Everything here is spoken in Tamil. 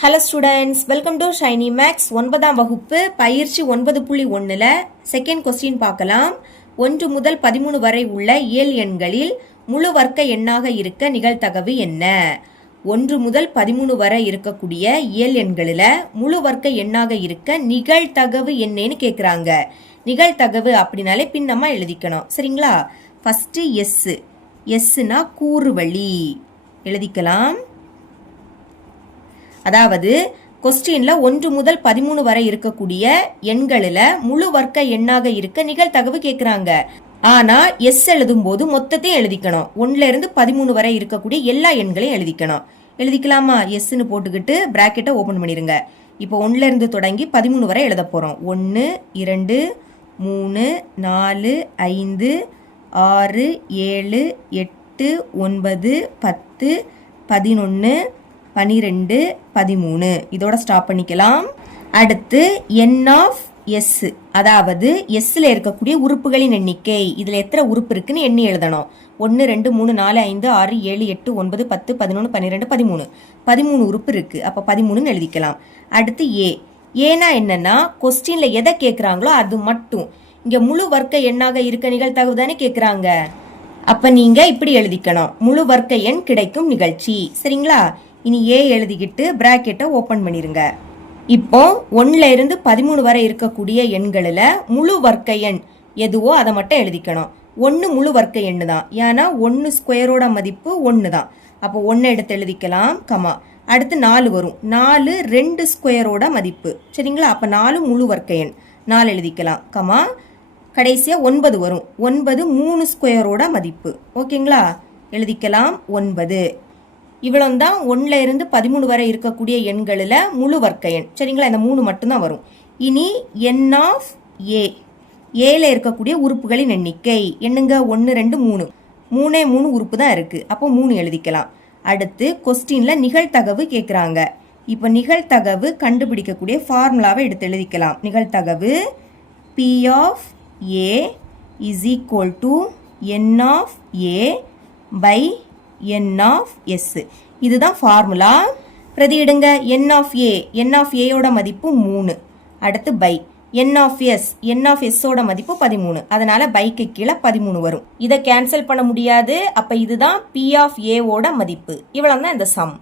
Hello students welcome to Shiny Max ஒன்பதாம் வகுப்பு பயிற்சி ஒன்பது புள்ளி ஒன்றில் செகண்ட் கொஸ்டின் பார்க்கலாம். ஒன்று முதல் பதிமூணு வரை உள்ள இயல் எண்களில் முழு வர்க்க எண்ணாக இருக்க நிகழ்தகவு என்ன? ஒன்று முதல் பதிமூணு வரை இருக்கக்கூடிய இயல் எண்களில் முழு வர்க்க எண்ணாக இருக்க நிகழ்தகவு என்னன்னு கேட்குறாங்க நிகழ்தகவு அப்படின்னாலே பின்னமாக எழுதிக்கணும். சரிங்களா? ஃபஸ்ட்டு எஸ்ஸு எஸ்ஸுனா கூறுவழி எழுதிக்கலாம். அதாவது கொஸ்டின்ல ஒன்று முதல் பதிமூணு வரை இருக்கக்கூடிய எண்களில் முழு வர்க்க எண்ணாக இருக்க நிகழ்தகவு கேட்குறாங்க ஆனா எஸ் எழுதும் போது மொத்தத்தையும் எழுதிக்கணும். ஒன்னுல இருந்து பதிமூணு வரை இருக்கக்கூடிய எல்லா எண்களையும் எழுதிக்கணும். எழுதிக்கலாமா? எஸ்ன்னு போட்டுக்கிட்டு பிராக்கெட்டை ஓபன் பண்ணிருங்க. இப்போ ஒன்னுல இருந்து தொடங்கி பதிமூணு வரை எழுத போறோம். ஒன்று இரண்டு மூணு நாலு ஐந்து ஆறு ஏழு எட்டு ஒன்பது பத்து பதினொன்று பனிரெண்டு பதிமூணு. இதோட ஸ்டாப் பண்ணிக்கலாம். அடுத்து என் ஆஃப் எஸ் அதாவது எஸ்ல இருக்கக்கூடிய உறுப்புகளின் எண்ணிக்கை. இதுல எத்தனை உறுப்பு இருக்குன்னு எண்ணி எழுதணும். ஒன்று ரெண்டு மூணு நாலு ஐந்து ஆறு ஏழு எட்டு ஒன்பது பத்து பதினொன்று பன்னிரெண்டு பதிமூணு. பதிமூணு உறுப்பு இருக்கு. அப்ப பதிமூணுன்னு எழுதிக்கலாம். அடுத்து ஏ ஏனா என்னன்னா கொஸ்டின்ல எதை கேட்குறாங்களோ அது மட்டும். இங்க முழு வர்க்க எண்ணாக இருக்க நிகழ்த்தகவு தானே கேட்குறாங்க அப்ப நீங்க இப்படி எழுதிக்கணும். முழு வர்க்க எண் கிடைக்கும் நிகழ்ச்சி. சரிங்களா? இனி ஏ எழுதிக்கிட்டு பிராக்கெட்டை ஓப்பன் பண்ணிருங்க. இப்போ ஒன்னுல இருந்து பதிமூணு வரை இருக்கக்கூடிய எண்களில் முழு வர்க்க எண் எதுவோ அதை மட்டும் எழுதிக்கணும். ஒன்று முழு வர்க்க எண் தான் ஏன்னா ஒன்று ஸ்கொயரோட மதிப்பு ஒன்று தான் அப்போ ஒன்று எடுத்து எழுதிக்கலாம் கமா அடுத்து நாலு வரும். நாலு ரெண்டு ஸ்கொயரோட மதிப்பு. சரிங்களா? அப்போ நாலு முழு வர்க்க எண். நாலு எழுதிக்கலாம் கமா கடைசியாக ஒன்பது வரும். ஒன்பது மூணு ஸ்கொயரோட மதிப்பு. ஓகேங்களா? எழுதிக்கலாம் ஒன்பது. இவ்வளவு தான் ஒன்றில் இருந்து பதிமூணு வரை இருக்கக்கூடிய எண்களில் முழு வர்க்க எண். சரிங்களா? இந்த மூணு மட்டும்தான் வரும். இனி என் ஆஃப் ஏ ஏல இருக்கக்கூடிய உறுப்புகளின் எண்ணிக்கை. என்னங்க? ஒன்று ரெண்டு மூணு. மூணே மூணு உறுப்பு தான் இருக்குது அப்போ மூணு எழுதிக்கலாம். அடுத்து கொஸ்டினில் நிகழ்த்தகவு கேட்குறாங்க இப்போ நிகழ்த்தகவு கண்டுபிடிக்கக்கூடிய ஃபார்முலாவை எடுத்து எழுதிக்கலாம். நிகழ்த்தகவு P of A is equal to n of A by n of S இதுதான் formula பிரதியிடுங்க n of A n of ஏயோட மதிப்பு மூணு. அடுத்து by. N of S n of எஸ்ஸோட மதிப்பு பதிமூணு. அதனால பைக்கு கீழே பதிமூணு வரும். இதை கேன்சல் பண்ண முடியாது. அப்போ இதுதான் பி ஆஃப் ஏவோட மதிப்பு. இவ்வளவு தான் இந்த சம்